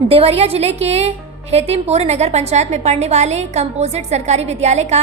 देवरिया जिले के हेतिमपुर नगर पंचायत में पढ़ने वाले कंपोजिट सरकारी विद्यालय का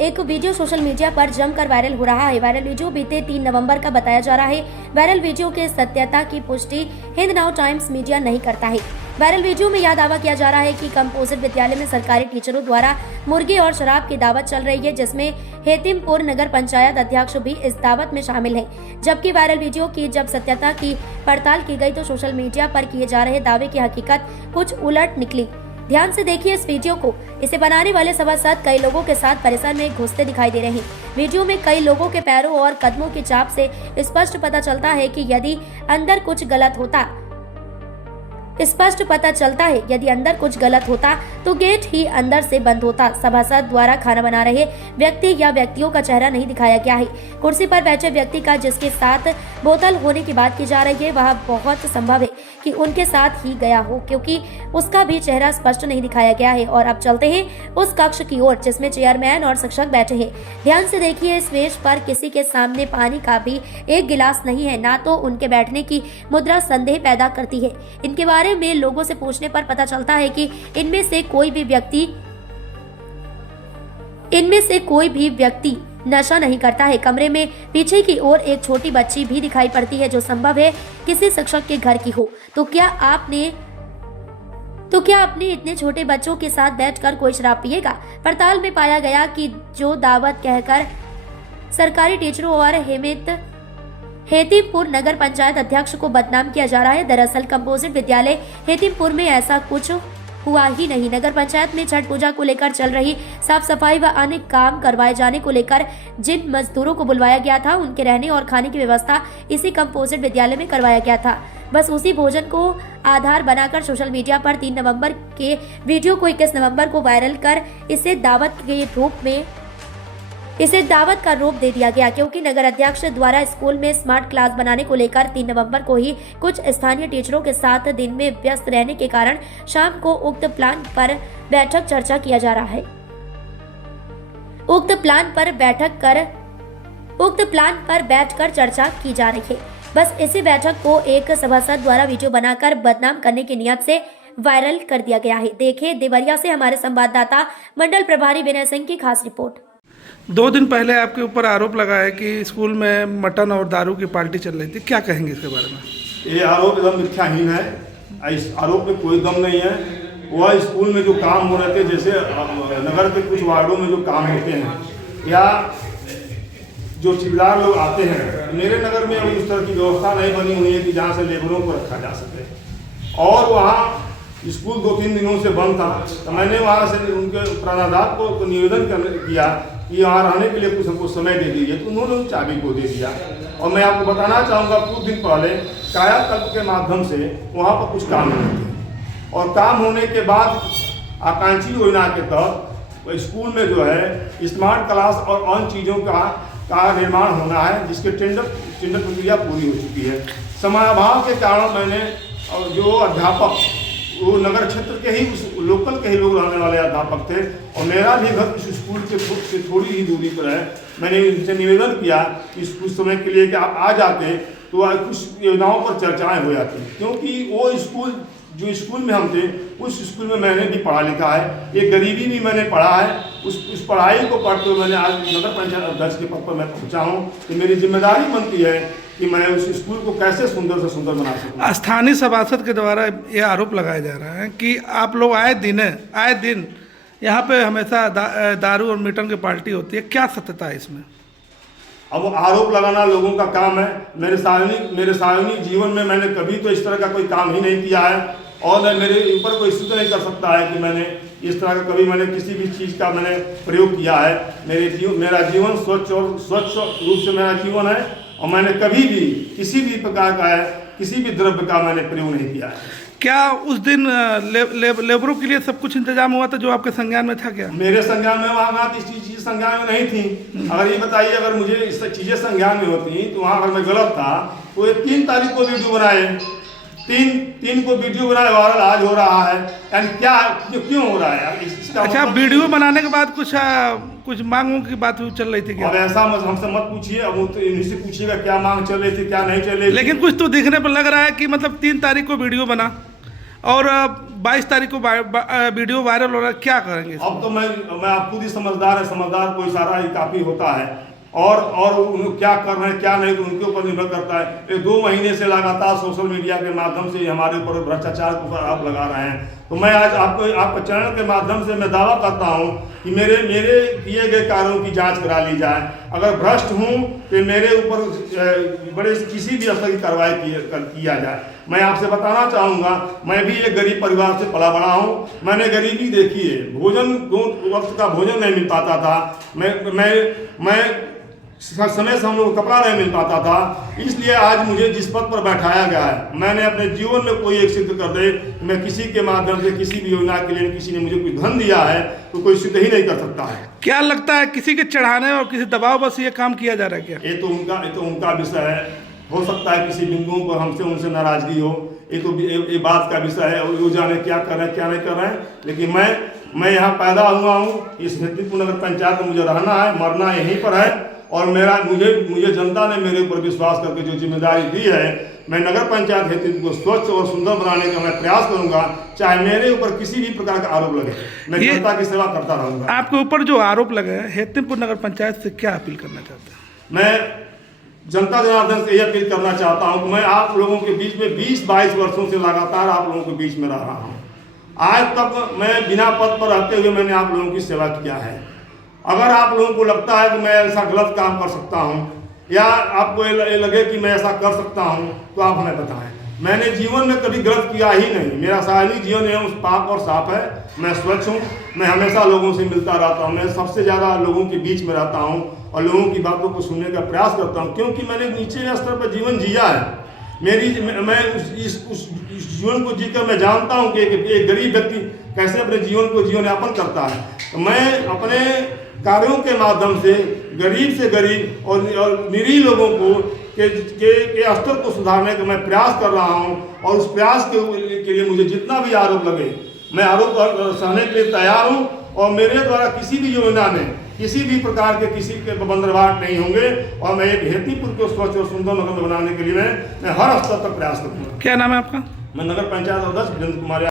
एक वीडियो सोशल मीडिया पर जमकर वायरल हो रहा है। वायरल वीडियो बीते 3 नवंबर का बताया जा रहा है। वायरल वीडियो के सत्यता की पुष्टि हिंद नाउ टाइम्स मीडिया नहीं करता है। वायरल वीडियो में यह दावा किया जा रहा है कि कंपोजिट विद्यालय में सरकारी टीचरों द्वारा मुर्गी और शराब की दावत चल रही है, जिसमें हेतिमपुर नगर पंचायत अध्यक्ष भी इस दावत में शामिल है। जबकि वायरल वीडियो की जब सत्यता की पड़ताल की गई तो सोशल मीडिया पर किए जा रहे दावे की हकीकत कुछ उलट निकली। ध्यान से देखिए इस वीडियो को। इसे बनाने वाले सभासद कई लोगों के साथ परिसर में घुसते दिखाई दे रहे हैं। वीडियो में कई लोगों के पैरों और कदमों की छाप से स्पष्ट पता चलता है कि यदि अंदर कुछ गलत होता तो गेट ही अंदर से बंद होता। सभासद द्वारा खाना बना रहे व्यक्ति या व्यक्तियों का चेहरा नहीं दिखाया गया है। कुर्सी पर बैठे व्यक्ति का जिसके साथ बोतल होने की बात की जा रही है, वह बहुत संभव है कि उनके साथ ही गया हो, क्योंकि उसका भी चेहरा स्पष्ट नहीं दिखाया गया है। और अब चलते हैं उस कक्ष की ओर जिसमें चेयरमैन और शिक्षक बैठे हैं। ध्यान से देखिए, इस मेज पर किसी के सामने पानी का भी एक गिलास नहीं है, ना तो उनके बैठने की मुद्रा संदेह पैदा करती है। इनके बारे में लोगों से पूछने पर पता चलता है कि इनमें से कोई भी व्यक्ति नशा नहीं करता है। कमरे में पीछे की ओर एक छोटी बच्ची भी दिखाई पड़ती है, जो संभव है किसी शिक्षक के घर की हो। तो क्या आपने इतने छोटे बच्चों के साथ बैठकर कोई शराब पिएगा? पड़ताल में पाया गया कि जो दावत कहकर सरकारी टीचरों और हेतिमपुर नगर पंचायत अध्यक्ष को बदनाम किया जा रहा है, दरअसल कंपोजिट विद्यालय हेतिमपुर में ऐसा कुछ हुआ ही नहीं। नगर पंचायत में छठ पूजा को लेकर चल रही साफ सफाई व अन्य काम करवाए जाने को लेकर जिन मजदूरों को बुलवाया गया था, उनके रहने और खाने की व्यवस्था इसी कंपोजिट विद्यालय में करवाया गया था। बस उसी भोजन को आधार बनाकर सोशल मीडिया पर 3 नवंबर के वीडियो को 21 नवंबर को वायरल कर इसे दावत का रूप दे दिया गया, क्योंकि नगर अध्यक्ष द्वारा स्कूल में स्मार्ट क्लास बनाने को लेकर 3 नवंबर को ही कुछ स्थानीय टीचरों के साथ दिन में व्यस्त रहने के कारण शाम को उक्त प्लान पर बैठकर चर्चा की जा रही है। बस इसी बैठक को एक सभासद द्वारा वीडियो बनाकर बदनाम करने की नियत से वायरल कर दिया गया है। देखिए देवरिया से हमारे संवाददाता मंडल प्रभारी विनय सिंह की खास रिपोर्ट। 2 दिन पहले आपके ऊपर आरोप लगा है कि स्कूल में मटन और दारू की पार्टी चल रही थी, क्या कहेंगे इसके बारे में? ये आरोप एकदम मिथ्याहीन है। इस आरोप में कोई दम नहीं है। वह स्कूल में जो काम हो रहे थे, जैसे नगर के कुछ वार्डों में जो काम होते हैं या जो ठेकेदार लोग आते हैं, मेरे नगर में अभी उस तरह की व्यवस्था नहीं बनी हुई है कि जहाँ से लेबरों को रखा जा सके। और वहाँ स्कूल 2-3 दिनों से बंद था, तो मैंने वहाँ से उनके प्राध्यापक को निवेदन किया कि यहाँ रहने के लिए कुछ हमको समय दे दीजिए, तो उन्होंने उस चाबी को दे दिया। और मैं आपको बताना चाहूँगा, कुछ दिन पहले कायाकल्प के माध्यम से वहाँ पर कुछ काम हुए थे, और काम होने के बाद आकांक्षी योजना के तहत स्कूल में जो है स्मार्ट क्लास और अन्य चीज़ों का निर्माण होना है, जिसके टेंडर प्रक्रिया पूरी हो चुकी है। समयाभाव के कारण मैंने जो अध्यापक, वो नगर क्षेत्र के ही लोकल के ही लोग रहने वाले अध्यापक थे, और मेरा भी घर इस स्कूल से थोड़ी ही दूरी पर है। मैंने इनसे निवेदन किया कि कुछ समय के लिए कि आप आ जाते तो कुछ योजनाओं पर चर्चाएं हो जाती, क्योंकि वो स्कूल जो स्कूल में हम थे, उस स्कूल में मैंने भी पढ़ा लिखा है, एक गरीबी भी मैंने पढ़ा है। उस पढ़ाई को पढ़ते हुए मैंने आज नगर पंचायत अध्यक्ष के पद पर मैं पहुँचा हूँ। तो मेरी जिम्मेदारी बनती है कि मैं उस स्कूल को कैसे सुंदर से सुंदर बना सकूं। स्थानीय सभासद के द्वारा यह आरोप लगाया जा रहा है कि आप लोग आए दिन यहाँ पे हमेशा दारू और मीटन की पार्टी होती है, क्या सत्यता है इसमें? अब आरोप लगाना लोगों का काम है। मेरे सार्वजनिक जीवन में मैंने कभी तो इस तरह का कोई काम ही नहीं किया है, और मेरे ऊपर कोई सिद्ध नहीं कर सकता है कि मैंने इस तरह का कभी मैंने किसी भी चीज़ का मैंने प्रयोग किया है। मेरा जीवन स्वच्छ रूप से मेरा जीवन है, और मैंने कभी भी किसी भी प्रकार का किसी भी द्रव्य का मैंने प्रयोग नहीं किया है। क्या उस दिन लेबरों के लिए सब कुछ इंतजाम हुआ था जो आपके संज्ञान में था? क्या मेरे संज्ञान में वहाँ इस चीज़ संज्ञान में नहीं थी। अगर ये बताइए, अगर मुझे इस चीज़ें संज्ञान में होती तो वहाँ अगर मैं गलत था तो ये 3 तारीख को वीडियो बनाए, 3 को वीडियो बनाए, वायरल आज हो रहा है। यानी क्या क्यों हो रहा है? अच्छा, वीडियो बनाने के बाद कुछ मांगों की बात चल रही थी क्या? अब ऐसा हमसे मत पूछिए, अब तो इन्हीं से पूछिएगा क्या मांग चल रही थी, क्या नहीं चल रही थी। लेकिन कुछ तो दिखने पर लग रहा है कि मतलब 3 तारीख को वीडियो बना और 22 तारीख को वीडियो वायरल हो रहा है, क्या करेंगे? अब तो मैं आप खुद ही समझदार है, समझदार को इशारा ही काफ़ी होता है। और क्या कर रहे हैं क्या नहीं, तो उनके ऊपर निर्भर करता है। ये 2 महीने से लगातार सोशल मीडिया के माध्यम से हमारे ऊपर भ्रष्टाचार के ऊपर आरोप लगा रहे हैं। तो मैं आज आपके चैनल के माध्यम से मैं दावा करता हूं कि मेरे किए गए कार्यों की जांच करा ली जाए। अगर भ्रष्ट हूं तो मेरे ऊपर बड़े किसी भी स्तर की कार्रवाई किया जाए। मैं आपसे बताना चाहूँगा, मैं भी एक गरीब परिवार से पला बड़ा हूँ। मैंने गरीबी देखी है, भोजन 2 वक्त का भोजन नहीं मिल पाता था। मैं समय से हम लोग को कपड़ा नहीं मिल पाता था। इसलिए आज मुझे जिस पद पर बैठाया गया है, मैंने अपने जीवन में कोई एक सिद्ध कर दे, मैं किसी के माध्यम से किसी भी योजना के लिए किसी ने मुझे कोई धन दिया है तो कोई सिद्ध ही नहीं कर सकता है। क्या लगता है किसी के चढ़ाने और किसी दबाव बस ये काम किया जा रहा है क्या? ये तो उनका विषय है। हो सकता है किसी बिंदुओं पर हमसे उनसे नाराजगी हो, ये बात का विषय है। और वो जाने क्या कर रहे हैं क्या नहीं कर रहे हैं। लेकिन मैं यहाँ पैदा हुआ हूँ, इस हेतिमपुर नगर पंचायत में मुझे रहना है, मरना यहीं पर है। और मुझे जनता ने मेरे ऊपर विश्वास करके जो जिम्मेदारी दी है, मैं नगर पंचायत हेतिमपुर को स्वच्छ और सुंदर बनाने का मैं प्रयास करूंगा। चाहे मेरे ऊपर किसी भी प्रकार का आरोप लगे, मैं जनता की सेवा करता रहूंगा। आपके ऊपर जो आरोप लगे हैं, हेतिमपुर नगर पंचायत से क्या अपील करना चाहते हैं? मैं जनता जनार्दन से यह अपील करना चाहता हूँ कि मैं आप लोगों के बीच में 20-22 वर्षों से लगातार आप लोगों के बीच में रह रहा हूँ। आज तक मैं बिना पद पर रहते हुए मैंने आप लोगों की सेवा किया है। अगर आप लोगों को लगता है कि मैं ऐसा गलत काम कर सकता हूं या आपको ये लगे कि मैं ऐसा कर सकता हूं, तो आप हमें बताएं। मैंने जीवन में कभी गलत किया ही नहीं। मेरा सारी जीवन है उस पाक और साफ है। मैं स्वच्छ हूं, मैं हमेशा लोगों से मिलता रहता हूं, मैं सबसे ज़्यादा लोगों के बीच में रहता हूं और लोगों की बातों को सुनने का प्रयास करता हूं, क्योंकि मैंने नीचे स्तर पर जीवन जिया है। मैं उस जीवन को जीकर मैं जानता हूं कि एक गरीब व्यक्ति कैसे अपने जीवन को जीवन यापन करता है। तो मैं अपने कार्यों के माध्यम से गरीब और निरीह लोगों को के स्तर को सुधारने का मैं प्रयास कर रहा हूं। और उस प्रयास के लिए मुझे जितना भी आरोप लगे, मैं आरोप सहने के लिए तैयार हूं। और मेरे द्वारा किसी भी योजना में किसी भी प्रकार के किसी के बंदरवाट नहीं होंगे। और मैं हेतिमपुर को स्वच्छ और सुंदर नगर बनाने के लिए मैं हर स्तर पर प्रयास करूँगा। क्या नाम है आपका? मैं नगर पंचायत अध्यक्ष वीरेंद्र कुमार।